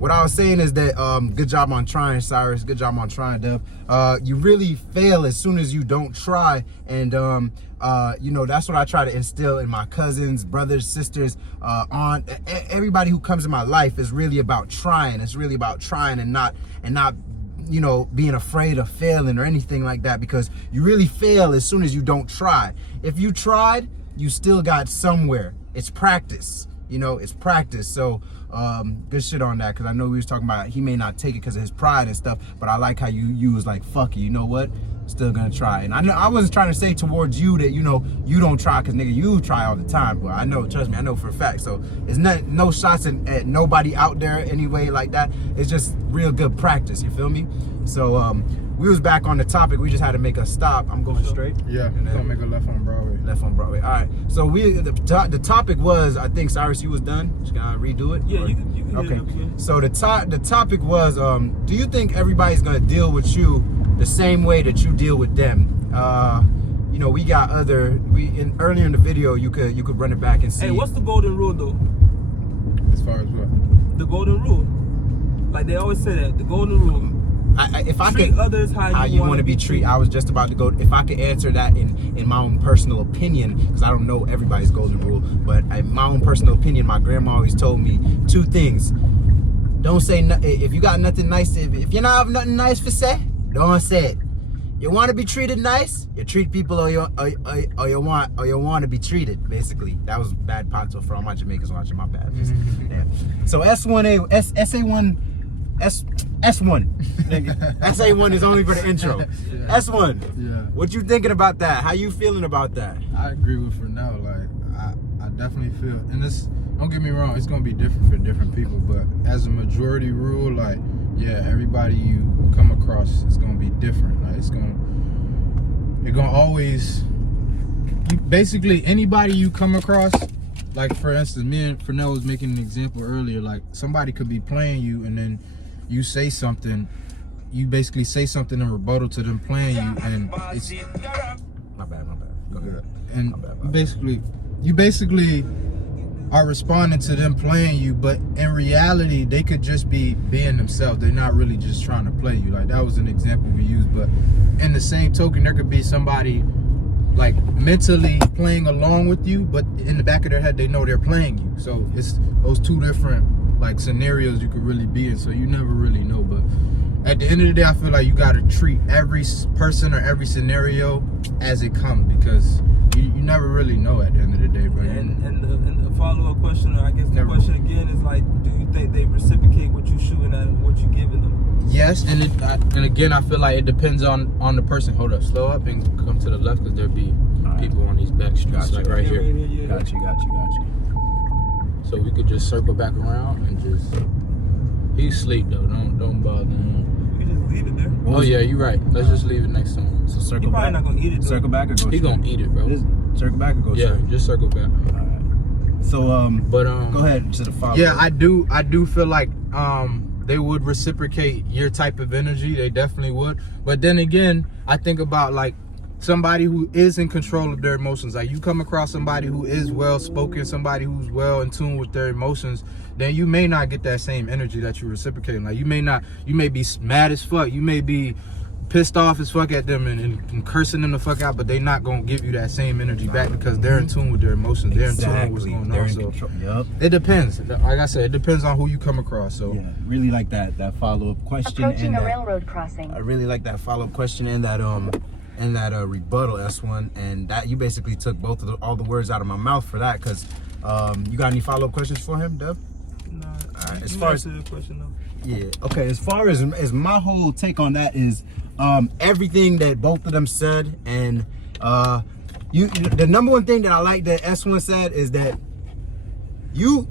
what I was saying is that good job on trying, Cyrus. Good job on trying, Dev. You really fail as soon as you don't try, and you know, that's what I try to instill in my cousins, brothers, sisters, on everybody who comes in my life. Is really about trying. It's really about trying and not you know, being afraid of failing or anything like that, because you really fail as soon as you don't try. If you tried, you still got somewhere. It's practice, you know, it's practice. So good shit on that, because I know we was talking about he may not take it because of his pride and stuff, but I like how you was like, fuck it, you know what, still gonna try. And I know I wasn't trying to say towards you that, you know, you don't try, because nigga, you try all the time. But I know, trust me, I know for a fact. So it's no shots at nobody out there anyway like that. It's just real good practice, you feel me? So we was back on the topic. We just had to make a stop. I'm going straight. Yeah, gonna make a left on Broadway. Left on Broadway. All right. So the topic was, I think, Cyrus, you was done. Just gotta redo it. Yeah, you can okay. hit it up again. So the topic was, do you think everybody's gonna deal with you the same way that you deal with them? You know, we got earlier in the video, you could run it back and see. Hey, what's the golden rule though? As far as what? The golden rule. Like they always say that, the golden rule. If I treat could, others how you want to be treated. I was just about to go. If I could answer that in my own personal opinion, because I don't know everybody's golden rule, but in my own personal opinion, my grandma always told me 2 things. Don't say if you got nothing nice. If you don't have nothing nice to say, don't say it. You want to be treated nice, you treat people or you want to be treated. Basically, that was bad pato for all my Jamaicans watching. My bad. Yeah. So S1A SA1. S1. SA1 is only for the intro. Yeah. S1. Yeah. What you thinking about that? How you feeling about that? I agree with Fernell. Like I definitely feel, and this, don't get me wrong, it's gonna be different for different people, but as a majority rule, like, yeah, everybody you come across is gonna be different. Like you're gonna always, basically anybody you come across, like for instance, me and Fernell was making an example earlier, like somebody could be playing you and then you say something, you basically say something in rebuttal to them playing you, and it's My bad. Go ahead. and My bad. you basically are responding to them playing you, but in reality they could just be being themselves. They're not really just trying to play you. Like that was an example we used, but in the same token, there could be somebody like mentally playing along with you, but in the back of their head they know they're playing you. So it's those 2 different like scenarios you could really be in, so you never really know. But at the end of the day, I feel like you got to treat every person or every scenario as it comes, because you never really know at the end of the day, bro. And the follow-up question, or I guess the question again is like, do you think they reciprocate what you shooting at and what you giving them? Yes, and again, I feel like it depends on the person. Hold up, slow up and come to the left, because there'll be people on these back streets, like right here. Got you. So we could just circle back around and just. He's asleep though. Don't bother him. We just leave it there. Oh yeah, you're right. Let's just leave it next to him. So circle He probably back. not gonna eat it though. Circle back or go. He gonna eat it, bro. Just circle back or go. Yeah, straight? just circle back. All right. So But go ahead to the follow. Yeah, I do feel like they would reciprocate your type of energy. They definitely would. But then again, I think about like somebody who is in control of their emotions. Like you come across somebody who is well spoken, somebody who's well in tune with their emotions, then you may not get that same energy that you're reciprocating. Like you may be mad as fuck, you may be pissed off as fuck at them and cursing them the fuck out, but they're not gonna give you that same energy back, because they're in tune with their emotions. They're in tune with what's going on. So yep. it depends. Like I said, it depends on who you come across. So Yeah, really like that follow-up question. Approaching and a that, railroad crossing. I really like that follow-up question and that rebuttal S1, and that you basically took all the words out of my mouth for that, because you got any follow-up questions for him, Dev? No. Right, as far as the question though. Yeah, okay, as far as my whole take on that is everything that both of them said, and the number one thing that I like that S1 said is that you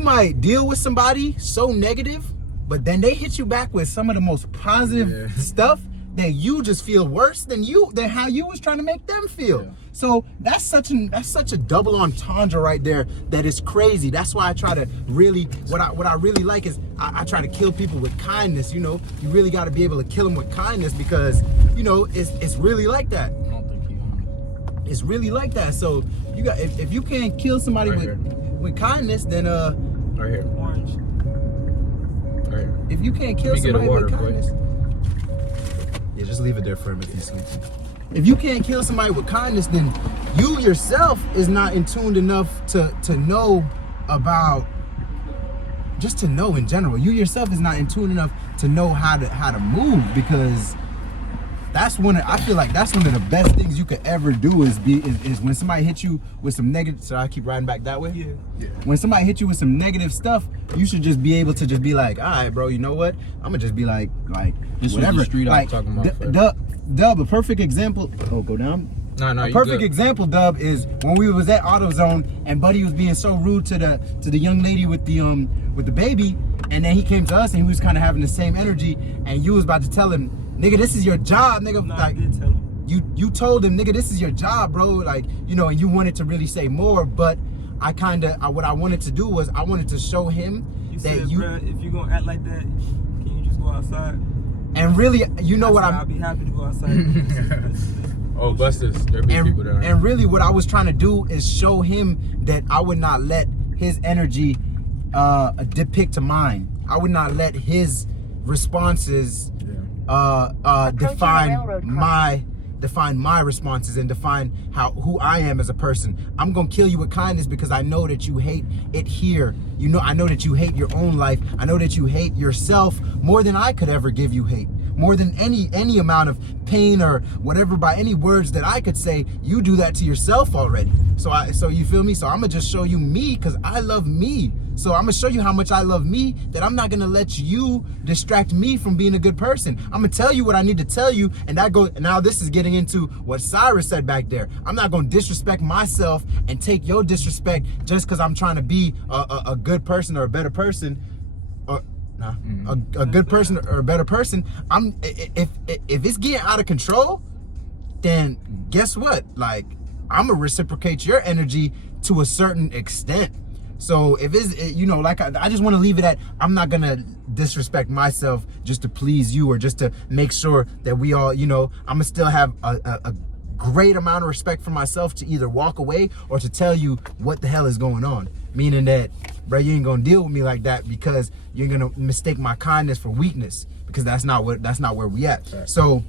might deal with somebody so negative, but then they hit you back with some of the most positive stuff that you just feel worse than how you was trying to make them feel. Yeah. So that's such a double entendre right there that is crazy. That's why I try to really, what I really like is I try to kill people with kindness. You know, you really got to be able to kill them with kindness, because you know it's really like that. I don't think he on It's really like that. So you got if you can't kill somebody Right with kindness, then right here. Orange. if you can't kill Let me get a somebody water, with please. kindness, yeah, just leave it there for him if he's sleeping. If you can't kill somebody with kindness, then you yourself is not in tuned enough to know about, just to know in general. You yourself is not in tune enough to know how to move, because I feel like that's one of the best things you could ever do is when somebody hits you with some negative. So I keep riding back that way. Yeah. When somebody hits you with some negative stuff, you should just be able to just be like, all right, bro, you know what? I'm gonna just be like This was whatever. the street I like, was talking about. Dub, a perfect example. Oh, go down. No, A you perfect good. example, Dub, is when we was at AutoZone and Buddy was being so rude to the young lady with the baby, and then he came to us and he was kind of having the same energy, and you was about to tell him, nigga, this is your job, nigga. No, I Like, did tell him. you told him, nigga, this is your job, bro. Like, you know, and you wanted to really say more, but what I wanted to do was I wanted to show him You that said, bruh, if you gonna act like that, can you just go outside? and really, you know what I'll I'm. be happy to go outside. Oh, Bustus. There be people there. And really what I was trying to do is show him that I would not let his energy depict mine. I would not let his responses define my responses and define who I am as a person. I'm gonna kill you with kindness because I know that you hate it here. You know, I know that you hate your own life. I know that you hate yourself more than I could ever give you hate. More than any amount of pain or whatever, by any words that I could say, you do that to yourself already. So you feel me? So I'm gonna just show you me, because I love me. So I'm gonna show you how much I love me, that I'm not gonna let you distract me from being a good person. I'm gonna tell you what I need to tell you, and now this is getting into what Cyrus said back there. I'm not gonna disrespect myself and take your disrespect just because I'm trying to be a good person or a better person. A good person or a better person. If it's getting out of control, then guess what? Like, I'm gonna reciprocate your energy to a certain extent. So if it's, you know, like I just want to leave it at, I'm not gonna disrespect myself just to please you or just to make sure that we all, you know, I'm gonna still have a great amount of respect for myself to either walk away or to tell you what the hell is going on. Meaning that, bro, you ain't gonna deal with me like that, because you're gonna mistake my kindness for weakness, because that's not where we at. Right. So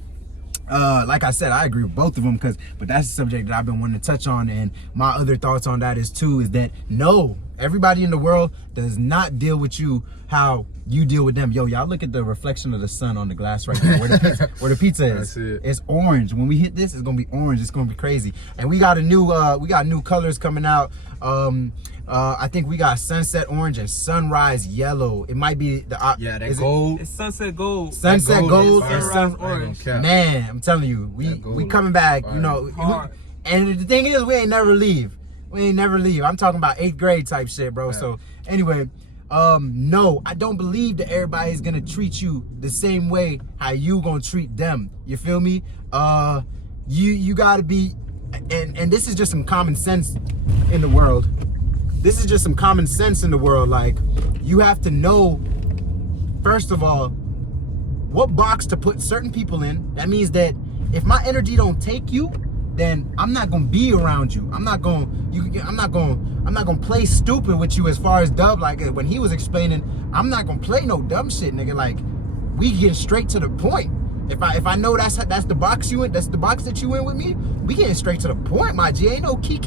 like I said, I agree with both of them, but that's a subject that I've been wanting to touch on, and my other thoughts on that is that no, everybody in the world does not deal with you how you deal with them. Yo, y'all look at the reflection of the sun on the glass right now, where the pizza is. It's orange. When we hit this, it's gonna be orange. It's gonna be crazy. And we got new colors coming out. I think we got sunset orange and sunrise yellow. It might be the gold. It's sunset gold. Sunset gold and sunrise orange. Man, I'm telling you, we coming back. You know, and the thing is, we ain't never leave. I'm talking about 8th grade type shit, bro. Yeah. So anyway, no, I don't believe that everybody's gonna treat you the same way how you gonna treat them. You feel me? You gotta be, and this is just some common sense in the world. Like, you have to know, first of all, what box to put certain people in. That means that if my energy don't take you, then I'm not gonna be around you. I'm not gonna play stupid with you. As far as Dub, like when he was explaining, I'm not gonna play no dumb shit, nigga. Like, we get straight to the point. If I know that's the box you in, that's the box that you in with me, we getting straight to the point, my G. Ain't no key.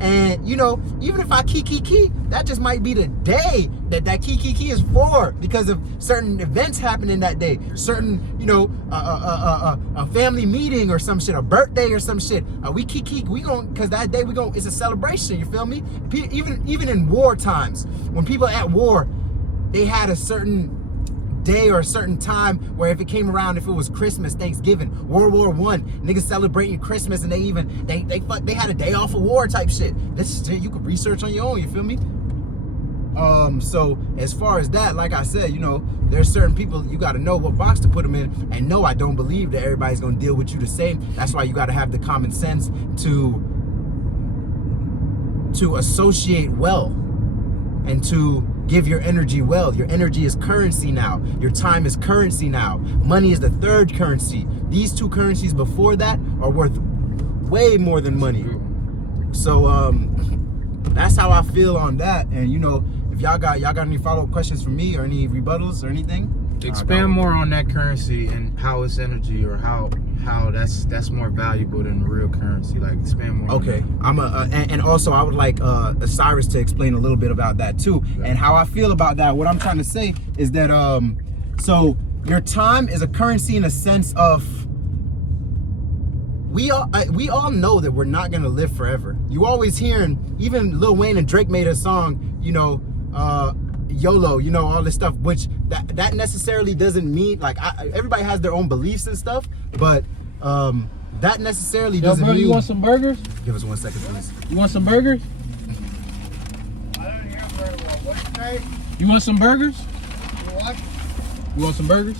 And you know, even if I key, that just might be the day that key is for, because of certain events happening that day, certain, you know, a family meeting or some shit, a birthday or some shit. We key, we gon', cause that day it's a celebration. You feel me? Even in war times, when people at war, they had a certain day or a certain time where if it came around, if it was Christmas, Thanksgiving, World War I, niggas celebrating Christmas, and they had a day off of war type shit. This is shit you could research on your own. You feel me? So as far as that, like I said, you know, there's certain people you got to know what box to put them in. And no, I don't believe that everybody's gonna deal with you the same. That's why you got to have the common sense to associate well and to give your energy well. Your energy is currency now. Your time is currency now. Money is the third currency. These two currencies before that are worth way more than money. So that's how I feel on that. And you know, if y'all got any follow-up questions for me or any rebuttals or anything, Expand more on that currency and how it's energy, or how that's more valuable than real currency. Like, expand more. Okay, and also I would like Cyrus to explain a little bit about that too, and how I feel about that. What I'm trying to say is that so your time is a currency in a sense of we all know that we're not gonna live forever. You always hearing, even Lil Wayne and Drake made a song, you know, YOLO, you know, all this stuff, which that necessarily doesn't mean like everybody has their own beliefs and stuff, but that necessarily doesn't mean. You want some burgers? Give us 1 second, please. You want some burgers? I don't hear very well. What's your name? You want some burgers? You what? You want some burgers?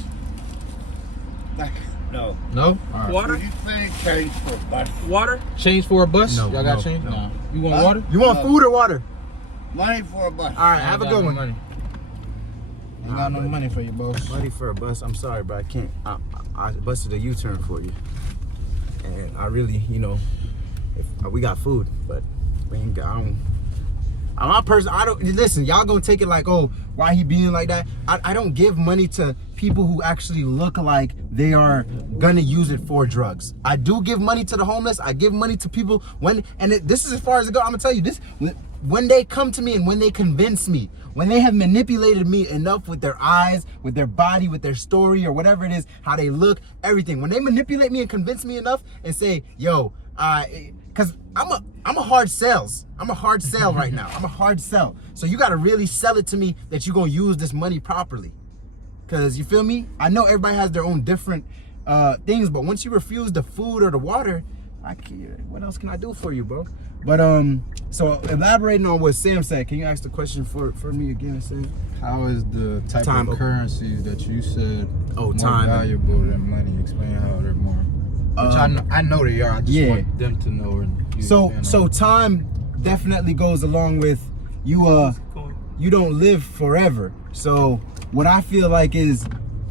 No. No? All right. Water? Did you say change for a bus? Water? Change for a bus? No, Y'all got no, change? no. You want Huh? water? You want food or water? Money for a bus. All right, have a good one. Money. Ain't got no buddy. money for you, boss. Money for a bus. I'm sorry, but I can't. I busted a U-turn for you, and I really, you know, if we got food, but we ain't got. I'm a person. I don't listen. Y'all gonna take it like, oh, why he being like that? I don't give money to people who actually look like they are gonna use it for drugs. I do give money to the homeless. I give money to people this is as far as it goes. I'm gonna tell you this. When they come to me and when they convince me, when they have manipulated me enough with their eyes, with their body, with their story, or whatever it is, how they look, everything. When they manipulate me and convince me enough and say, yo, because I'm a hard sales. I'm a hard sell right now. I'm a hard sell. So you got to really sell it to me that you're going to use this money properly. Because you feel me? I know everybody has their own different things, but once you refuse the food or the water, what else can I do for you, bro? But so elaborating on what Sam said, can you ask the question for me again, Sam? How is the type Time. of currency that you said more time. valuable than money? Explain how they're more. Which I know they are. I just want them to know. And you So expand on it. time definitely goes along with you. You don't live forever. So what I feel like is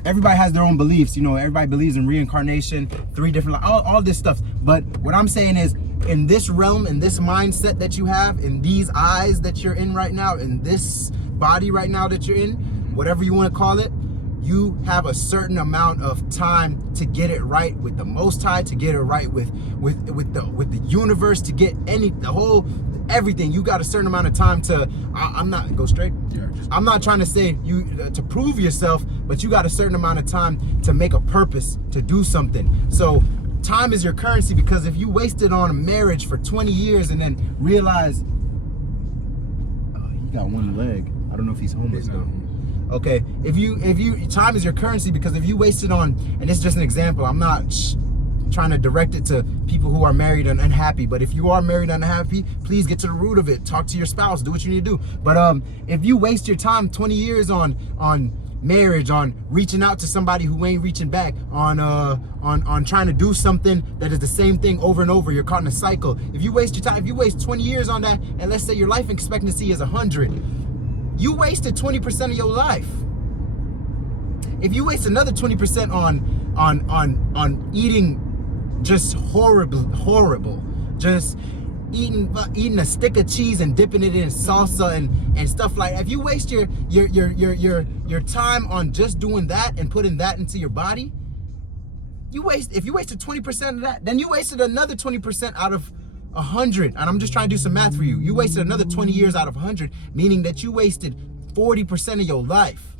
everybody has their own beliefs. You know, everybody believes in reincarnation, 3 different, all this stuff. But what I'm saying is, in this realm, in this mindset that you have, in these eyes that you're in right now, in this body right now that you're in, whatever you want to call it, you have a certain amount of time to get it right with the Most High, to get it right with the universe, to get everything. You got a certain amount of time to. I'm not go straight. Yeah, I'm not trying to say you to prove yourself, but you got a certain amount of time to make a purpose, to do something. So time is your currency, because if you wasted on a marriage for 20 years and then realize, oh, he got one leg. I don't know if he's homeless though. Okay, if you time is your currency, because if you wasted on, and it's just an example, I'm not trying to direct it to people who are married and unhappy, but if you are married and unhappy, please get to the root of it. Talk to your spouse, do what you need to do. But if you waste your time 20 years on marriage, on reaching out to somebody who ain't reaching back, on trying to do something that is the same thing over and over, you're caught in a cycle. If you waste your time, if you waste 20 years on that, and let's say your life expectancy is 100, you wasted 20% of your life. If you waste another 20% on eating just horrible, just eating a stick of cheese and dipping it in salsa and stuff like that. If you waste your time on just doing that and putting that into your body, if you wasted 20% of that, then you wasted another 20% out of 100. And I'm just trying to do some math for you. You wasted another 20 years out of 100, meaning that you wasted 40% of your life.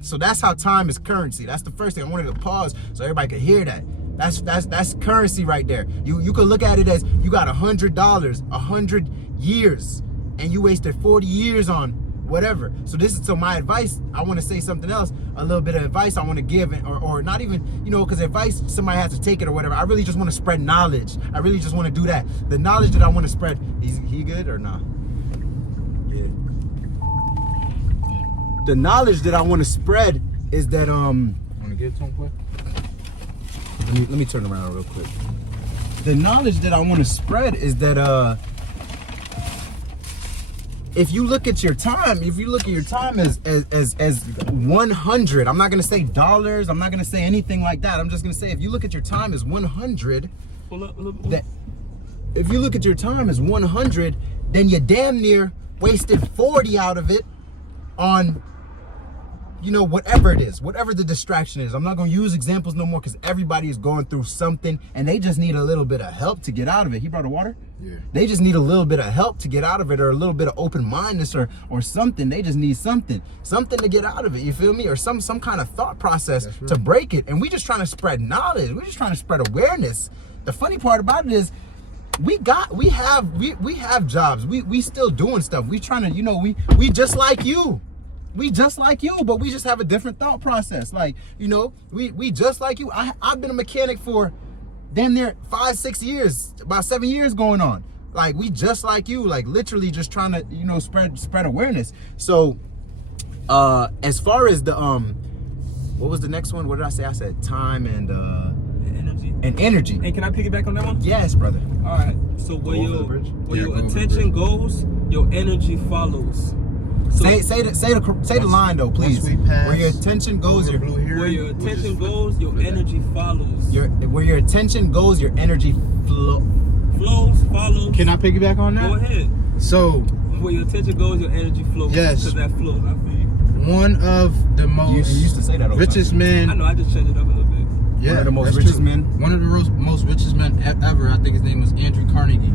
So that's how time is currency. That's the first thing I wanted to pause so everybody could hear that. That's currency right there. You could look at it as you got $100, 100 years, and you wasted 40 years on whatever. So my advice, I want to say something else, a little bit of advice I want to give, or not even, because advice, somebody has to take it or whatever. I really just want to spread knowledge. I really just want to do that. The knowledge that I want to spread, he good or not? Yeah. The knowledge that I want to spread is that, Want to get to him quick? let me turn around real quick. The knowledge that I want to spread is that, if you look at your time, as 100, I'm not going to say dollars, I'm not going to say anything like that. I'm just going to say, if you look at your time as 100, Pull up. if you look at your time as 100, then you're damn near wasted 40 out of it on, you know, whatever it is, whatever the distraction is. I'm not going to use examples no more because everybody is going through something and they just need a little bit of help to get out of it. He brought the water? Yeah. They just need a little bit of help to get out of it, or a little bit of open-mindedness, or something. They just need something to get out of it. You feel me? Or some kind of thought process to break it. And we just trying to spread knowledge. We're just trying to spread awareness. The funny part about it is we have jobs. We still doing stuff. We trying to, you know, we just like you. We just like you, but we just have a different thought process. Like, you know, we just like you. I've been a mechanic for damn near 5-6 years, about 7 years going on. Like, we just like you, like literally just trying to, you know, spread awareness. So as far as the what was the next one? What did I say? I said time and energy. Hey, can I piggyback on that one? Yes, brother. All right. So where Go over the bridge. your Yeah, go over the attention bridge. goes, your energy follows. So Say the line though, please. we pass Where your attention goes, over Blue Hill, where your we'll attention just goes, your flip that. energy follows. where your attention goes, your energy Flows, follows. Can I piggyback on that? Go ahead. So, Where your attention goes, your energy flows. Yes. Because that flows. I feel you. one of the You most used to say that all the richest I men. know. I just changed it up a little bit. Yeah, One of the most that's richest true. men? One of the most richest men ever. I think his name was Andrew Carnegie.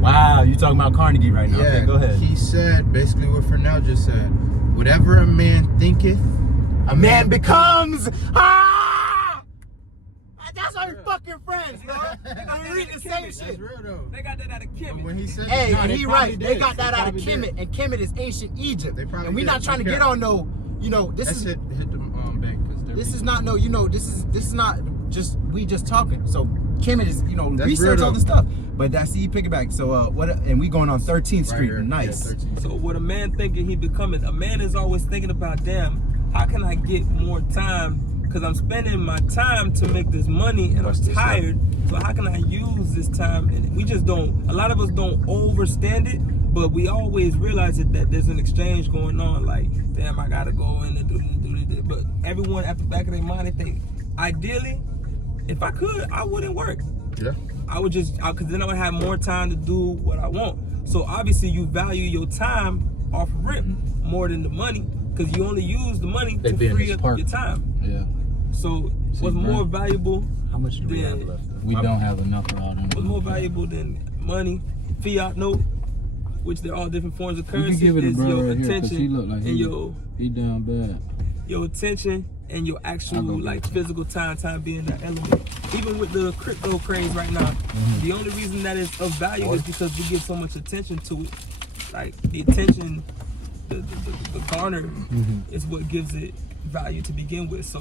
Wow, you talking about Carnegie right now? Yeah, Okay, go ahead. He said basically what Fernell just said. Whatever a man thinketh, A man becomes. Ah! That's our fucking friends, bro. They gonna read the same That's shit. real though. They got that out of Kemet. When he said, Hey, nah, and they he probably right. did. They got that out of probably Kemet, did. and Kemet is ancient Egypt. They probably And we're did. not trying to Okay. get on no, you know, this Let's is hit the bank because this is not no, you know, this is not just we just talking. So Kemet is, you know, That's research real, all though. the stuff. But that's the piggyback. So what? And we going on 13th Street. Nice. Yeah, 13. So what a man thinking, he becoming. A man is always thinking about, damn, how can I get more time? Because I'm spending my time to make this money and I'm tired. So how can I use this time? And we just don't, a lot of us don't overstand it, but we always realize that there's an exchange going on. Like, damn, I got to go in and do this. But everyone at the back of their mind, they think, ideally, if I could, I wouldn't work. Yeah. I would just, because then I would have more time to do what I want. So obviously you value your time off rent more than the money, because you only use the money They to be in free this up park. your time. Yeah. So See, what's more bro. valuable How much do we have than, left? We don't have enough for all them. what's more valuable than money, fiat note, which they're all different forms of We can currency, give it a is bro your right here, 'cause attention he look like and he down bad. your attention and your I'll actual go like get physical time being that element. Even with the crypto craze right now, the only reason that it's of value is because we give so much attention to it. Like the attention, the garner is what gives it value to begin with. So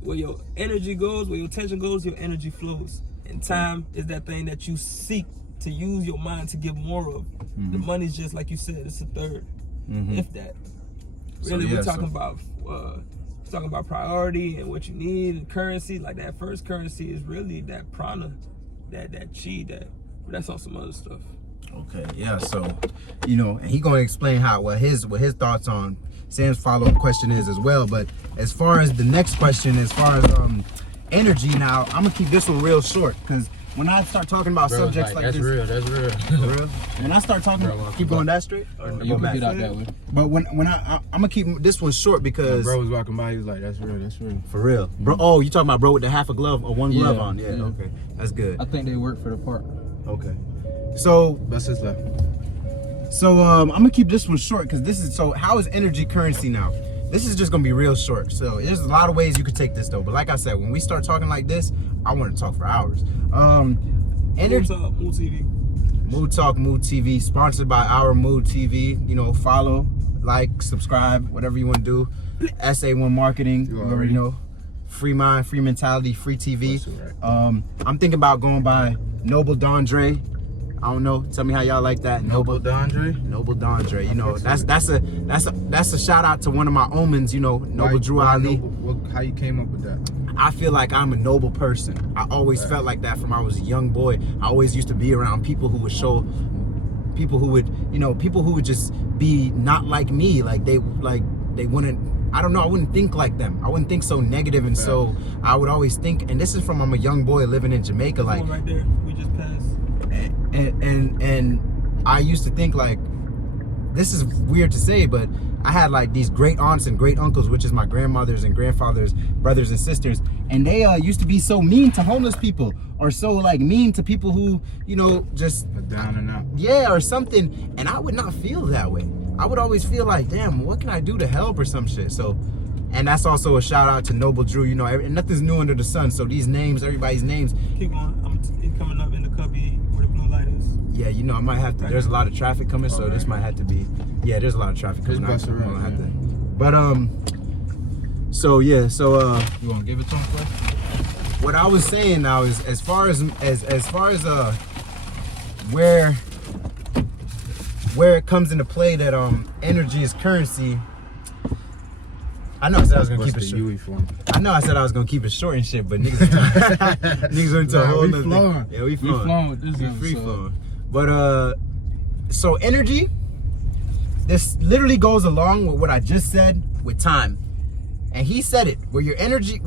where your energy goes, where your attention goes, your energy flows. And time is that thing that you seek to use your mind to give more of. The money's just like you said, it's a third, if that. So, Really, yeah, we're talking about priority and what you need and currency. Like that first currency is really that prana, that chi, that's on some other stuff. Okay, yeah. So, you know, and he gonna explain what his thoughts on Sam's follow-up question is as well. But as far as the next question, as far as energy, now I'm gonna keep this one real short because when I start talking about Bro, subjects like that's this, real. That's real. for real, when I start talking, Bro, keep going that straight. Or You go can back? get out that way. But when I'm gonna keep this one short because Bro was walking by. He was like, "That's real. That's real." for real, bro. Oh, you talking about bro with the half a glove or one glove Yeah, on? Yeah, yeah. okay, that's good. I think they work for the park. Okay, so Bust his left. I'm gonna keep this one short because this is so. How is energy currency now? This is just gonna be real short. So there's a lot of ways you could take this though. But like I said, when we start talking like this, I want to talk for hours. Energy. Mood TV. Mood Talk, Mood TV, sponsored by our Mood TV. You know, follow, like, subscribe, whatever you want to do. SA1 Marketing, you already know. Free mind, free mentality, free TV. I'm thinking about going by Noble Dondre. I don't know. Tell me how y'all like that. Noble Dondre. Noble Dondre. You know, that's a shout out to one of my omens. You know, Noble Drew Ali. How you came up with that? I feel like I'm a noble person. I always felt like that from I was a young boy. I always used to be around people who would show, people who would just be not like me. Like they wouldn't, I don't know, I wouldn't think like them. I wouldn't think so negative, and so I would always think, and this is from I'm a young boy living in Jamaica, like, One right there. We just passed. and I used to think like, this is weird to say, but I had like these great aunts and great uncles, which is my grandmothers and grandfathers, brothers and sisters, and they used to be so mean to homeless people, or so like mean to people who, you know, just Down and out. yeah, or something. And I would not feel that way. I would always feel like, damn, what can I do to help or some shit? So, and that's also a shout out to Noble Drew. You know, and nothing's new under the sun. So these names, everybody's names, Keep going. It's coming up in the cubby where the blue light is. yeah, you know, I might have to. There's a lot of traffic coming, so this might have to be. Yeah, there's a lot of traffic coming. Just bust I'm gonna around, have yeah. to. But so yeah, so You want to give it to him first? what I was saying now is as far as where it comes into play that energy is currency. I know I said I was gonna What's keep it the short. UE for? I know I said I was gonna keep it short and shit, but niggas niggas went into a Nah, whole we nother flowing. thing. Yeah, we We flowing. flowing with this We episode. free flowing. But so energy, this literally goes along with what I just said with time. And he said it, where your energy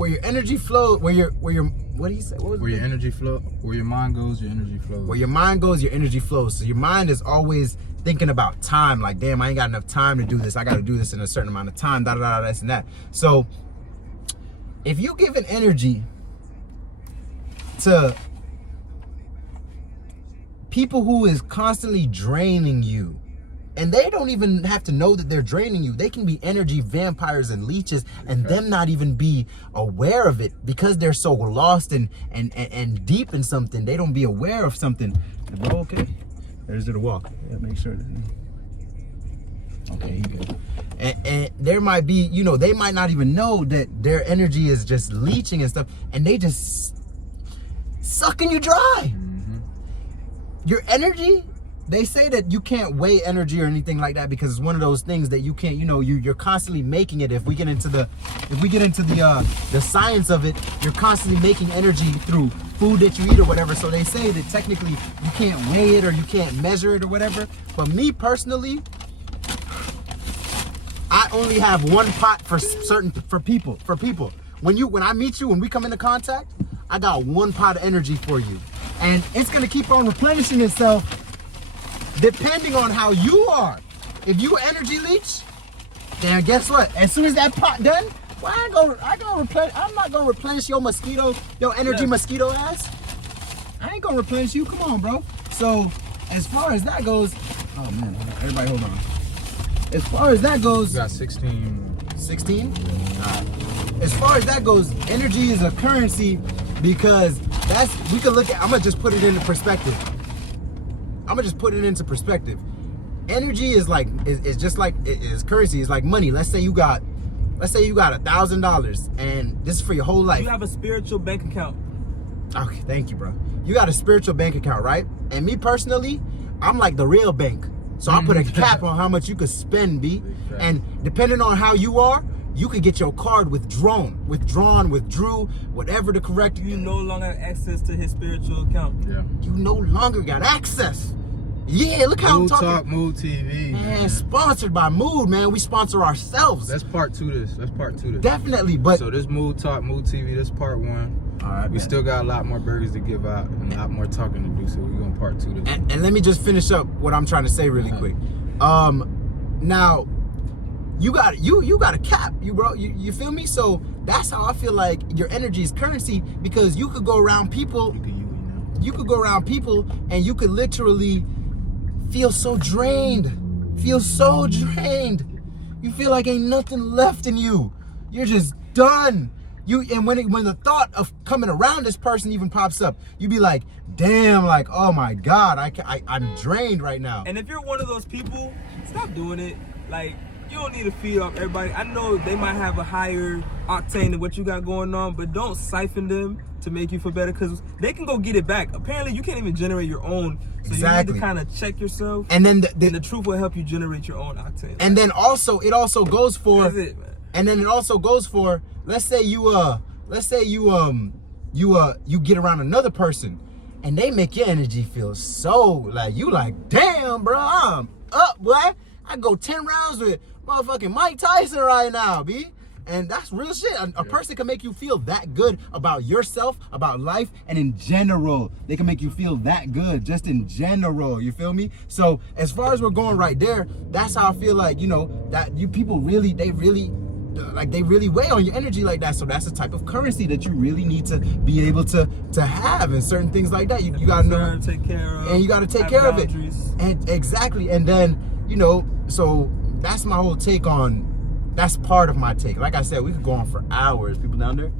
flow, what did he say? What was Where it? your energy flow, where your mind goes, your energy flows. Where your mind goes, your energy flows. So your mind is always thinking about time, like, damn, I ain't got enough time to do this. I got to do this in a certain amount of time, da da da, this and that. So if you give an energy to people who is constantly draining you, and they don't even have to know that they're draining you. They can be energy vampires and leeches, and them not even be aware of it because they're so lost and deep in something. They don't be aware of something. Bro, okay. There's the walk. Yeah, make sure. Okay, he good. And there might be, you know, they might not even know that their energy is just leeching and stuff, and they just sucking you dry. Your energy. They say that you can't weigh energy or anything like that because it's one of those things that you can't, you know, you're constantly making it. If we get into the science of it, you're constantly making energy through food that you eat or whatever. So they say that technically you can't weigh it or you can't measure it or whatever. But me personally, I only have one pot for people. When I meet you, when we come into contact, I got one pot of energy for you. And it's gonna keep on replenishing itself depending on how you are. If you energy leech, then guess what? As soon as that pot done, well, I'm not gonna replenish your energy mosquito ass. I ain't gonna replenish you. Come on, bro. So as far as that goes, oh man, everybody hold on. As far as that goes, You got 16. 16? As far as that goes, energy is a currency because we can look at, I'm gonna just put it into perspective. Energy is like, is just like, is currency, is like money. Let's say you got $1,000 and this is for your whole life. You have a spiritual bank account. Okay, thank you, bro. You got a spiritual bank account, right? And me personally, I'm like the real bank. So I put a cap on how much you could spend, B. And depending on how you are, you could get your card withdrawn, withdrew, whatever the correct. You no longer have access to his spiritual account. Yeah. You no longer got access. Yeah, look how I'm Mood talking. Talk, Mood TV. Man, sponsored by Mood, man. We sponsor ourselves. That's part 2 this. Definitely, but So this Mood Talk, Mood TV, this part 1. all right, We man. still got a lot more burgers to give out and a lot more talking to do, so we're gonna part 2 this. And let me just finish up what I'm trying to say really quick. Now you got a cap, you feel me? So that's how I feel like your energy is currency, because you could go around people, and you could literally feel so drained. You feel like ain't nothing left in you. You're just done. And when the thought of coming around this person even pops up, you be like, damn, like, oh my God, I'm drained right now. And if you're one of those people, stop doing it. Like, you don't need to feed off everybody. I know they might have a higher octane than what you got going on, but don't siphon them to make you feel better, because they can go get it back. Apparently, you can't even generate your own. So you need to kind of check yourself. And then the truth will help you generate your own octane. and then also it also goes for That's it, man. and then it also goes for, let's say you get around another person and they make your energy feel so like, you like, damn, bro, I'm up, boy. I go 10 rounds with motherfucking Mike Tyson right now, B. And that's real shit. A person can make you feel that good about yourself, about life, and in general. They can make you feel that good, just in general. You feel me? So as far as we're going right there, that's how I feel like, you know, that you people really, they really weigh on your energy like that. So that's the type of currency that you really need to be able to have, and certain things like that. You gotta know, take care of, and you gotta take have care of it. boundaries. And exactly. And then, you know, so that's my whole take on. That's part of my take. Like I said, we could go on for hours. People down there.